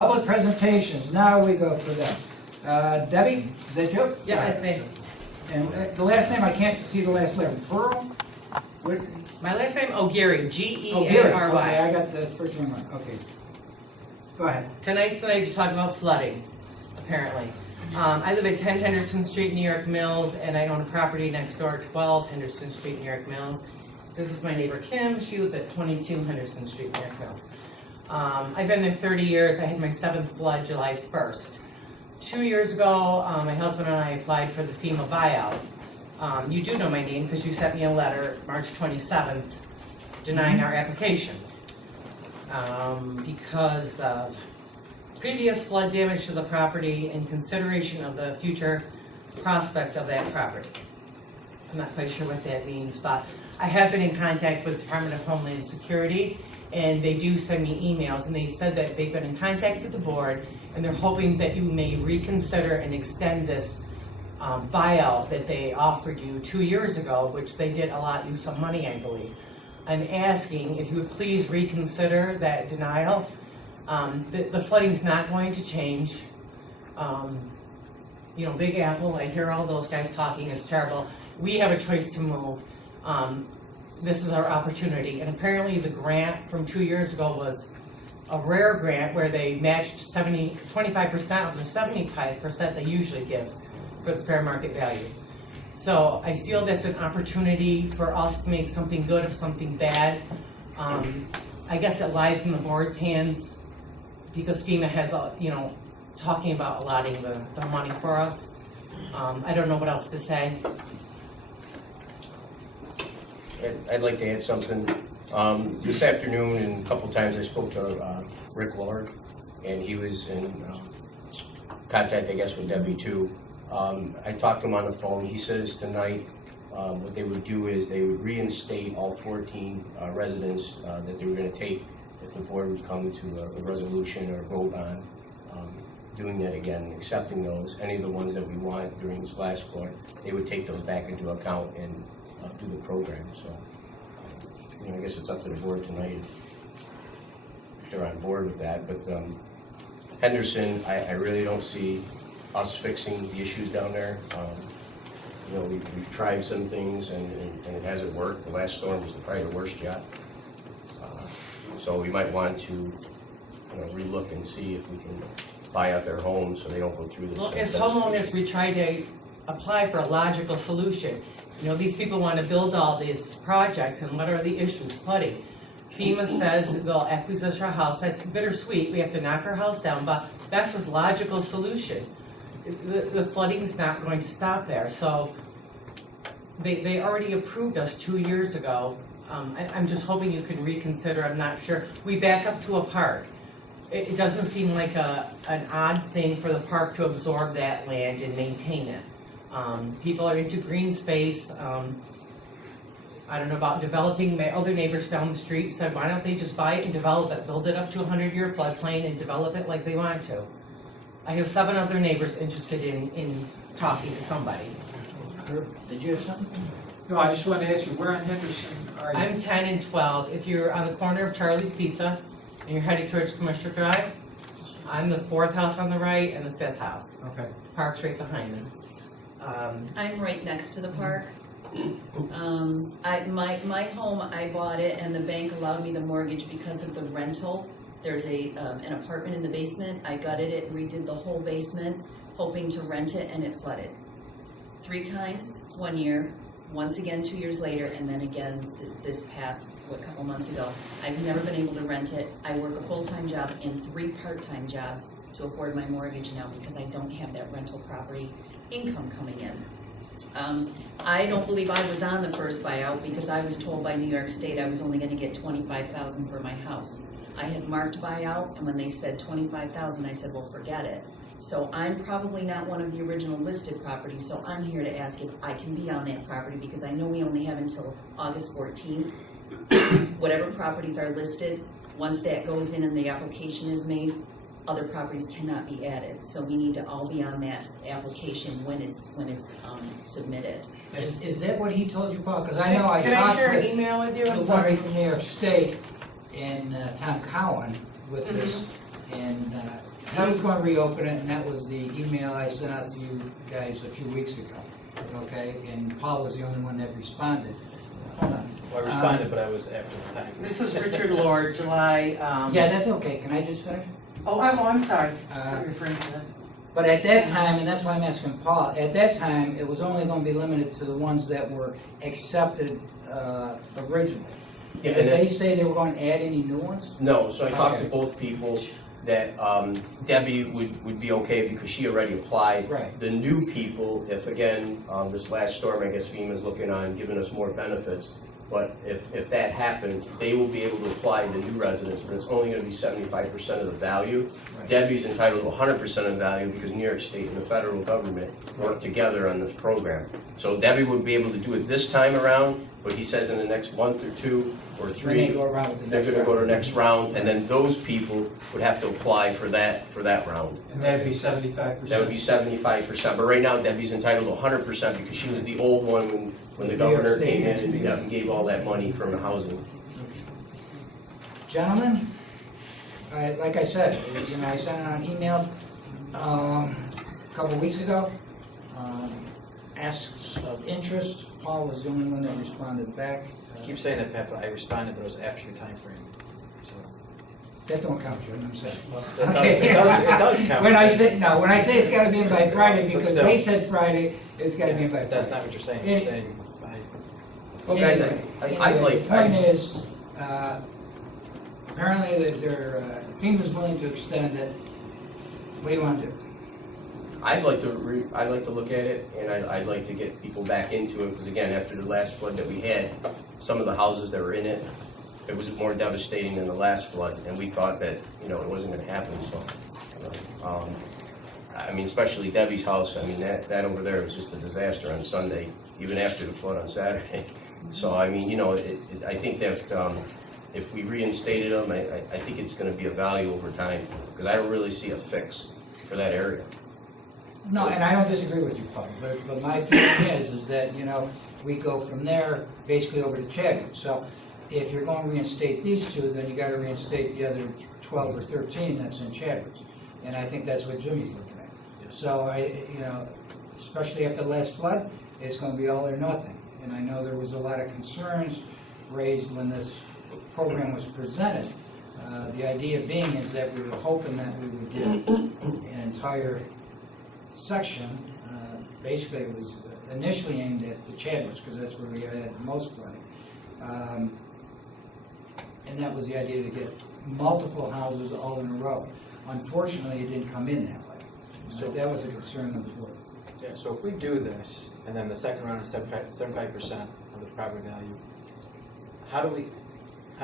Public presentations, now we go to them. Debbie, is that you? Yeah, that's me. And the last name, I can't see the last letter. Pearl? What? My last name, O'Geary, Oh, Gary. G-E-A-R-Y. Okay, I got the first name right. Okay. Go ahead. Tonight's the night to talk about flooding, apparently. I live at 10 Henderson Street, New York Mills, and I own a property next door, 12 Henderson Street, New York Mills. This is my neighbor Kim. She lives at 22 Henderson Street, New York Mills. I've been there 30 years. I had my 7th flood July 1st. 2 years ago, my husband and I applied for the FEMA buyout. You do know my name because you sent me a letter March 27th denying our application because of previous flood damage to the property and consideration of the future prospects of that property. I'm not quite sure what that means, but I have been in contact with the Department of Homeland Security, and they do send me emails, and they said that they've been in contact with the board, and they're hoping that you may reconsider and extend this buyout that they offered you 2 years ago, which they did allot you some money, I believe. I'm asking if you would please reconsider that denial. The flooding's not going to change. You know, Big Apple, I hear all those guys talking, it's terrible. We have a choice to move. This is our opportunity. And apparently the grant from 2 years ago was a rare grant where they matched 25% of the 75% they usually give for the fair market value. So I feel that's an opportunity for us to make something good of something bad. I guess it lies in the board's hands because FEMA has, talking about allotting the money for us. I don't know what else to say. I'd like to add something. This afternoon and a couple times I spoke to Rick Lord, and he was in contact, I guess, with Debbie too. I talked to him on the phone. He says tonight what they would do is they would reinstate all 14 residents that they were going to take if the board would come to a resolution or vote on doing that again, accepting those. Any of the ones that we want during this last flood, they would take those back into account and do the program. So, I guess it's up to the board tonight if they're on board with that. But Henderson, I really don't see us fixing the issues down there. We've tried some things and it hasn't worked. The last storm was probably the worst yet. So we might want to relook and see if we can buy out their homes so they don't go through this. Well, as homeowners, we try to apply for a logical solution. These people want to build all these projects, and what are the issues? Flooding. FEMA says they'll acquisition our house. That's bittersweet. We have to knock our house down, but that's a logical solution. The flooding is not going to stop there. So they already approved us 2 years ago. I'm just hoping you can reconsider. I'm not sure. We back up to a park. It doesn't seem like an odd thing for the park to absorb that land and maintain it. People are into green space. I don't know about developing. My other neighbors down the street said, why don't they just buy it and develop it, build it up to a 100-year floodplain and develop it like they want to. I have 7 other neighbors interested in talking to somebody. Did you have something? No, I just wanted to ask you, where on Henderson are you? I'm 10 and 12. If you're on the corner of Charlie's Pizza and you're heading towards Commissioner Drive, I'm the 4th house on the right and the 5th house. Okay. Park's right behind me. I'm right next to the park. My home, I bought it and the bank allowed me the mortgage because of the rental. There's an apartment in the basement. I gutted it, redid the whole basement, hoping to rent it, and it flooded. 3 times 1 year, once again 2 years later, and then again this past, couple months ago. I've never been able to rent it. I work a full-time job and 3 part-time jobs to afford my mortgage now because I don't have that rental property income coming in. I don't believe I was on the first buyout because I was told by New York State I was only going to get $25,000 for my house. I had marked buyout, and when they said $25,000, I said, well, forget it. So I'm probably not one of the original listed properties, so I'm here to ask if I can be on that property because I know we only have until August 14th. Whatever properties are listed, once that goes in and the application is made, other properties cannot be added. So we need to all be on that application when it's submitted. Is that what he told you, Paul? Because I know I Can I talked share an with email with you? the I'm one sorry. from New York State and Tom Cowan with this, and He was going to reopen it, and that was the email I sent out to you guys a few weeks ago, okay? And Paul was the only one that responded. Hold on. Well, I responded, but I was after the time. This is Richard Lord, July, Yeah, that's okay. Can I just finish? I'm sorry. Uh, Referring to that. But at that time, and that's why I'm asking Paul, at that time, it was only going to be limited to the ones that were accepted originally. Yeah, Did and they it- say they were going to add any new ones? No, so I talked to Okay. both people that Debbie would be okay because she already applied. Right. The new people, if again, this last storm, I guess FEMA's looking on giving us more benefits. But if that happens, they will be able to apply to new residents, but it's only gonna be 75% of the value. Right. Debbie's entitled to 100% of the value because New York State and the federal government work together on this program. So Debbie would be able to do it this time around, but he says in the next month or two or When three, they go around with the they're next gonna go to the round? next round, and then those people would have to apply for that round. And that'd be 75%. That would be 75%, but right now Debbie's entitled to 100% because she was the old one when the New York governor State came in has and to be- gave all that money from the housing. Gentlemen, like I said, I sent out an email a couple of weeks ago, asked of interest. Paul was the only one that responded back. I keep saying that, Pat, but I responded, but it was after your time frame. So That don't count, Jim, I'm sorry. it does count. When I say it's gotta be in by Friday, But because still. they said Friday, it's gotta be in by But that's Friday. not what you're saying. Any- You're saying, Well, guys, Anyway, I'd the like, point is, apparently that FEMA's willing to extend it. What do you want to do? I'd like to look at it, and I'd like to get people back into it, because again, after the last flood that we had, some of the houses that were in it, it was more devastating than the last flood, and we thought that, it wasn't gonna happen, so. I mean, especially Debbie's house, I mean, that over there was just a disaster on Sunday, even after the flood on Saturday. So, I mean, I think that, if we reinstated them, I think it's gonna be a value over time, because I don't really see a fix for that area. No, and I don't disagree with you, Paul, but my feeling is that, we go from there basically over to Chadwick. So if you're going to reinstate these two, then you gotta reinstate the other 12 or 13 that's in Chadwick's. And I think that's what Jimmy's looking at. So especially after the last flood, it's gonna be all or nothing. And I know there was a lot of concerns raised when this program was presented. The idea being is that we were hoping that we would get an entire section. Basically, it was initially aimed at the Chadwicks, because that's where we had the most flooding. And that was the idea, to get multiple houses all in a row. Unfortunately, it didn't come in that way. So that was a concern of the board. yeah, so if we do this, and then the second round is 75% of the property value, how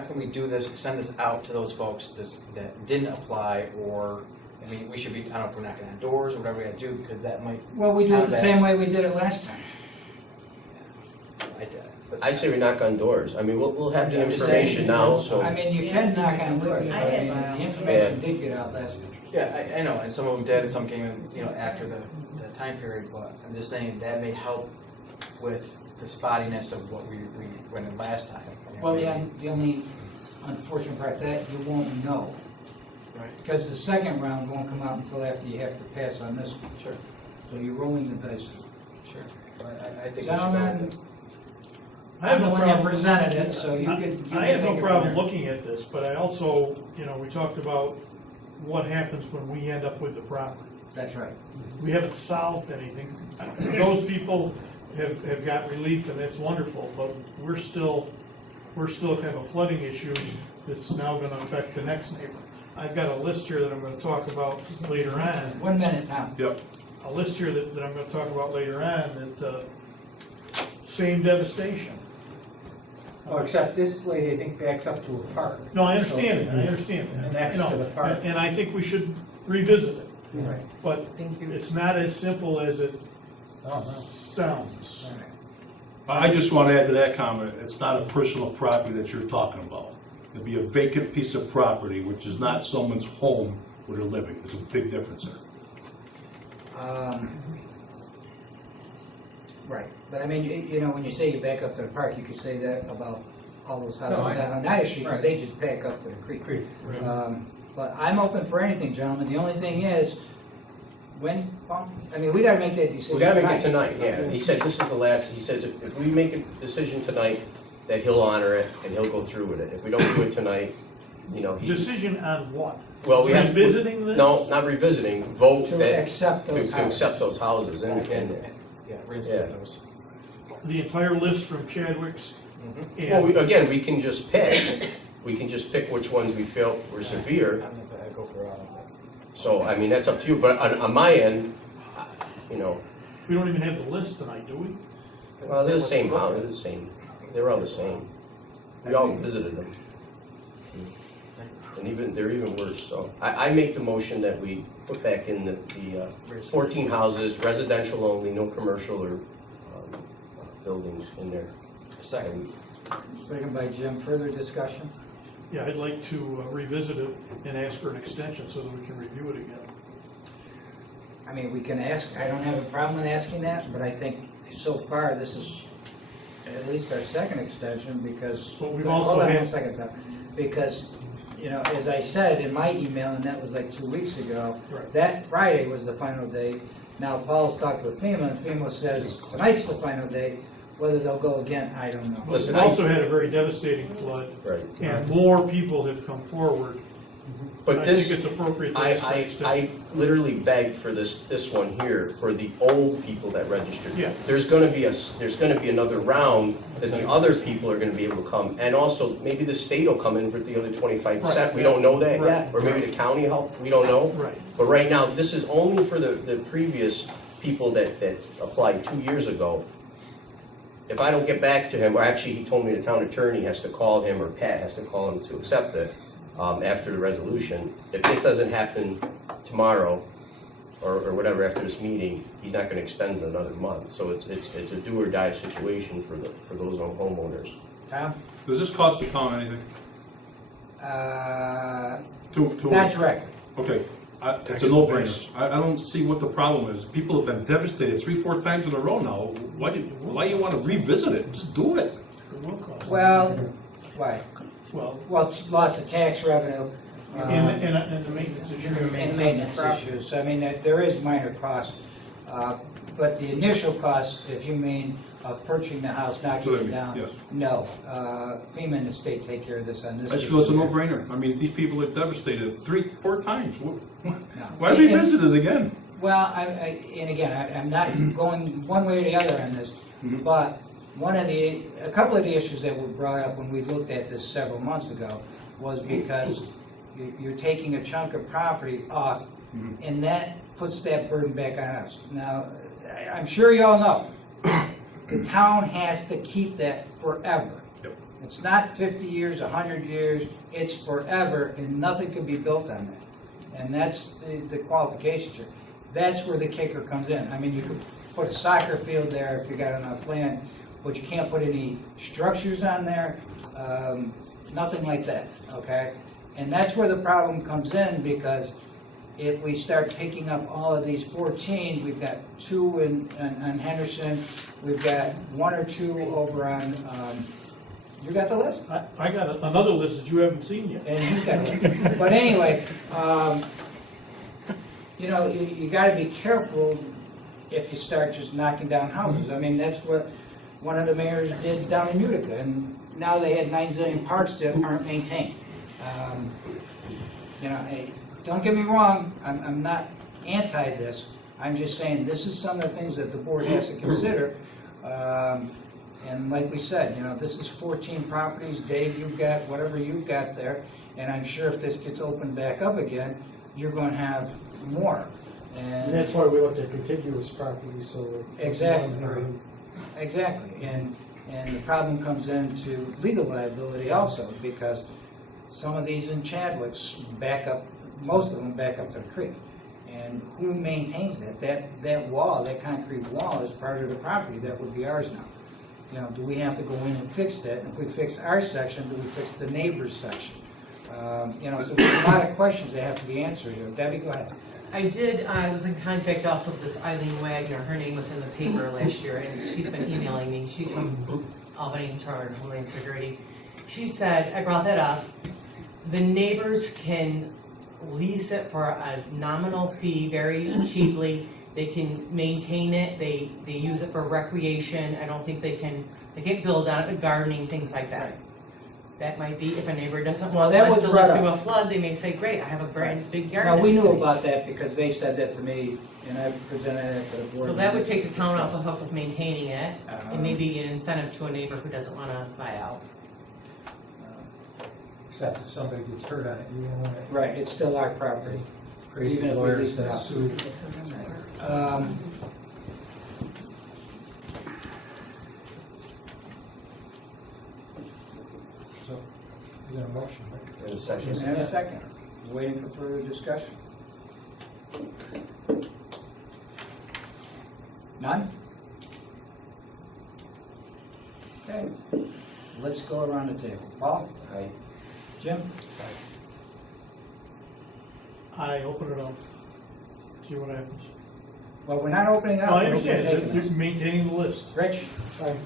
can we do this, extend this out to those folks that didn't apply, or, I mean, we should be, I don't know if we're knocking on doors or whatever we gotta do, because that might. Well, we do it have the that- same way we did it last time. but- I'd say we knock on doors. I mean, we'll have the I'm just saying, information now, so. I mean, you can knock on doors, but I mean, the information did get out last time. Yeah, I know, and some of them did, and some came in, after the time period, but I'm just saying that may help with the spottiness of what we went in last time. Well, the only unfortunate part that you won't know, Right, because the second round won't come out until after you have to pass on this one. sure, So you're rolling the dice. sure. I think we should go Gentlemen, with it. I have I'm the no one that problem. presented it, so you could. I have no problem looking at this, but I also, we talked about what happens when we end up with the property. That's right. We haven't solved anything. Those people have got relief, and that's wonderful, but we're still have a flooding issue that's now gonna affect the next neighbor. I've got a list here that I'm gonna talk about later on. 1 minute, Tom. Yep. A list here that I'm gonna talk about later on, that, same devastation. Well, except this lady, I think, backs up to a park. No, I understand that, I understand that. And next to the park. And I think we should revisit it, Right. but Thank you. it's not as simple as it Oh, no. sounds. All right. I just want to add to that comment, it's not a personal property that you're talking about. It'd be a vacant piece of property, which is not someone's home where they're living. There's a big difference there. Right, but I mean, when you say you back up to the park, you could say that about all those houses No, I- on United Street, because right. they just back up to the creek. Creek. Um, But I'm open for anything, gentlemen. The only thing is, when, I mean, we gotta make that decision We gotta make it tonight, yeah. He said this is the last, he says if we make a decision tonight, that he'll honor it and he'll go through with it. If we don't do it tonight, you know, he. Decision on what? Well, we have. Revisiting this? No, not revisiting, vote To that. accept those To accept those houses and, Yeah, reinstate Yeah. those. The entire list from Chadwick's? well, And again, we can just pick which ones we felt were severe. I go for, So, I mean, that's up to you, but on my end, you know, we don't even have the list tonight, do we? well, they're the same house, they're the same, they're all the same. We all visited them. And even, they're even worse, so. I make the motion that we put back in the 14 houses, residential only, no commercial or buildings in there. second. Second by Jim, further discussion? Yeah, I'd like to revisit it and ask for an extension so that we can review it again. I mean, we can ask, I don't have a problem with asking that, but I think so far, this is at least our second extension, because. But we've also Hold on had- one second, Tom. Because, you know, as I said in my email, and that was like 2 weeks ago, Right. that Friday was the final day. Now, Paul's talked with FEMA, and FEMA says tonight's the final day. Whether they'll go again, I don't know. But Listen, we've also had a very devastating flood, Right. and more people have come forward. But I this, think it's appropriate to ask for an I extension. literally begged for this one here, for the old people that registered. Yeah. There's gonna be another round that the other people are gonna be able to come, and also, maybe the state will come in for the other 25%, Right. we don't know that Right. yet, or maybe the county help, we don't know. Right. But right now, this is only for the previous people that applied 2 years ago. If I don't get back to him, or actually, he told me the town attorney has to call him, or Pat has to call him to accept it, after the resolution. If it doesn't happen tomorrow, or whatever, after this meeting, he's not gonna extend it another month. So it's a do or die situation for those homeowners. Tom? Does this cost the town anything? To- Not directly. Okay, it's a no-brainer. I don't see what the problem is. People have been devastated 3-4 times in a row now. Why you want to revisit it? Just do it. It will cost. Well, why? Well, Well, it's loss of tax revenue. and the maintenance issue. And maintenance issues. I mean, there is minor costs. But the initial cost, if you mean of purchasing the house, knocking it down. Yes. No. FEMA and the state take care of this on this. I just feel it's a no-brainer. I mean, these people are devastated 3-4 times. No. Why revisit this again? Well, and again, I'm not going one way or the other on this, but a couple of the issues that were brought up when we looked at this several months ago was because you're taking a chunk of property off, and that puts that burden back on us. Now, I'm sure you all know, the town has to keep that forever. Yep. It's not 50 years, 100 years, it's forever, and nothing can be built on that. And that's the qualifications here. That's where the kicker comes in. I mean, you could put a soccer field there if you got enough land, but you can't put any structures on there, nothing like that, okay? And that's where the problem comes in, because if we start picking up all of these 14, we've got 2 on Henderson, we've got 1 or 2 over on, you got the list? I got another list that you haven't seen yet. And he's got one. But anyway, you know, you gotta be careful if you start just knocking down houses. I mean, that's what one of the mayors did down in Utica, and now they had 9 zillion parks that aren't maintained. You know, hey, don't get me wrong, I'm not anti this. I'm just saying, this is some of the things that the board has to consider. And like we said, you know, this is 14 properties. Dave, you've got whatever you've got there. And I'm sure if this gets opened back up again, you're going to have more. And that's why we looked at contiguous properties, so. Exactly. Exactly. And the problem comes into legal liability also, because some of these in Chadwick's back up, most of them back up to the creek. And who maintains that? That wall, that concrete wall is part of the property. That would be ours now. You know, do we have to go in and fix that? And if we fix our section, do we fix the neighbor's section? You know, so there's a lot of questions that have to be answered here. Debbie, go ahead. I was in contact also with this Eileen Wagner, her name was in the paper last year, and she's been emailing me, she's from Albany Charter and Homeland Security. She said, I brought that up, the neighbors can lease it for a nominal fee, very cheaply. They can maintain it, they use it for recreation. I don't think they can't build on it, gardening, things like that. That might be, if a neighbor doesn't Well, want that us was to brought live through up. a flood, they may say, great, I have a brand big yard. Now, we next knew to me." about that because they said that to me, and I presented it to the board. So that would take the town off the hook of maintaining it, Uh-huh. and maybe an incentive to a neighbor who doesn't wanna buy out. Except if somebody gets hurt on it, you don't want Right, it's still our property. crazy Even if we lawyers lease it to out. sue. So, you got a motion, right? In a second. And a second, waiting for further discussion. None? Okay, let's go around the table. Paul? Aye. Jim? I open it up, see what happens. Well, we're not opening it up. Well, I we're understand, taking that you're this. maintaining the list. Rich? Aye.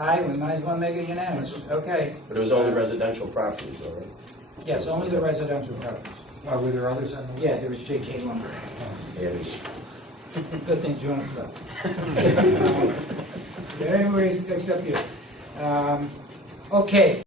Aye, we might as well make it unanimous. Okay. But it was only residential properties, though, right? Yes, only the residential properties. Were there others on the list? Yeah, there was JK Lumber. Yeah, it is. Good thing Jonas left. Everybody except you. Okay.